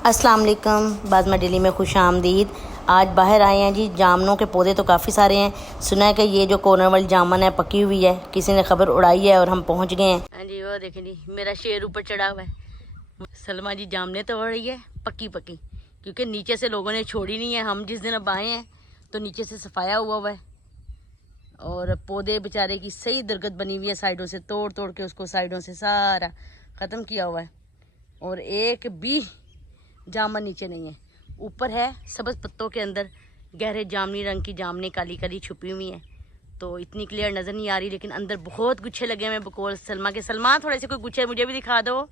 अस्सलाम वालेकुम, बाज़मा डेली में खुश आमदीद। आज बाहर आए हैं जी। जामनों के पौधे तो काफ़ी सारे हैं। सुना है कि ये जो कॉर्नर वाली जामन है पकी हुई है, किसी ने खबर उड़ाई है और हम पहुंच गए हैं। हाँ जी, वो देखें जी, मेरा शेर ऊपर चढ़ा हुआ है। सलमा जी जामने तोड़ रही है पक्की पक्की, क्योंकि नीचे से लोगों ने छोड़ी नहीं है। हम जिस दिन अब आए हैं तो नीचे से सफाया हुआ है और पौधे बेचारे की सही दरगत बनी हुई है, साइडों से तोड़ तोड़ के उसको साइडों से सारा ख़त्म किया हुआ है और एक भी जामन नीचे नहीं है। ऊपर है सब्ज़ पत्तों के अंदर गहरे जामनी रंग की जामनी काली काली छुपी हुई हैं, तो इतनी क्लियर नज़र नहीं आ रही, लेकिन अंदर बहुत गुच्छे लगे हुए हैं बकौल सलमा के। सलमा थोड़े से कोई गुच्छे मुझे भी दिखा दो,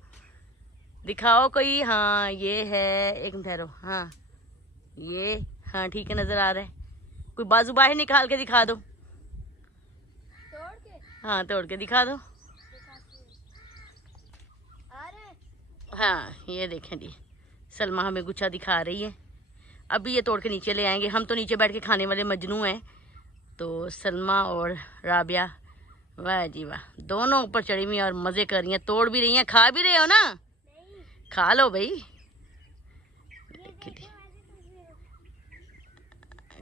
दिखाओ कोई। हाँ ये है, एक मिनट ठहरो। हाँ ये, हाँ ठीक है, नज़र आ रहा है। कोई बाजू बाहर निकाल के दिखा दो, तोड़ के। हाँ तोड़ के दिखा दो। हाँ ये देखें जी, सलमा हमें गुच्छा दिखा रही है। अभी ये तोड़ के नीचे ले आएंगे। हम तो नीचे बैठ के खाने वाले मजनू हैं, तो सलमा और राबिया वाह जी वाह, दोनों ऊपर चढ़ी हुई हैं और मज़े कर रही हैं, तोड़ भी रही हैं। खा भी रहे हो ना? नहीं। खा लो भाई।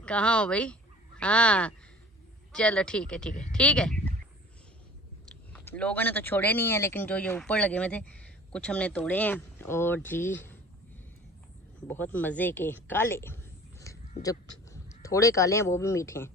कहाँ हो भाई? हाँ चलो ठीक है ठीक है ठीक है। लोगों ने तो छोड़े नहीं है, लेकिन जो ये ऊपर लगे हुए थे कुछ हमने तोड़े हैं। और जी बहुत मज़े के काले, जो थोड़े काले हैं वो भी मीठे हैं।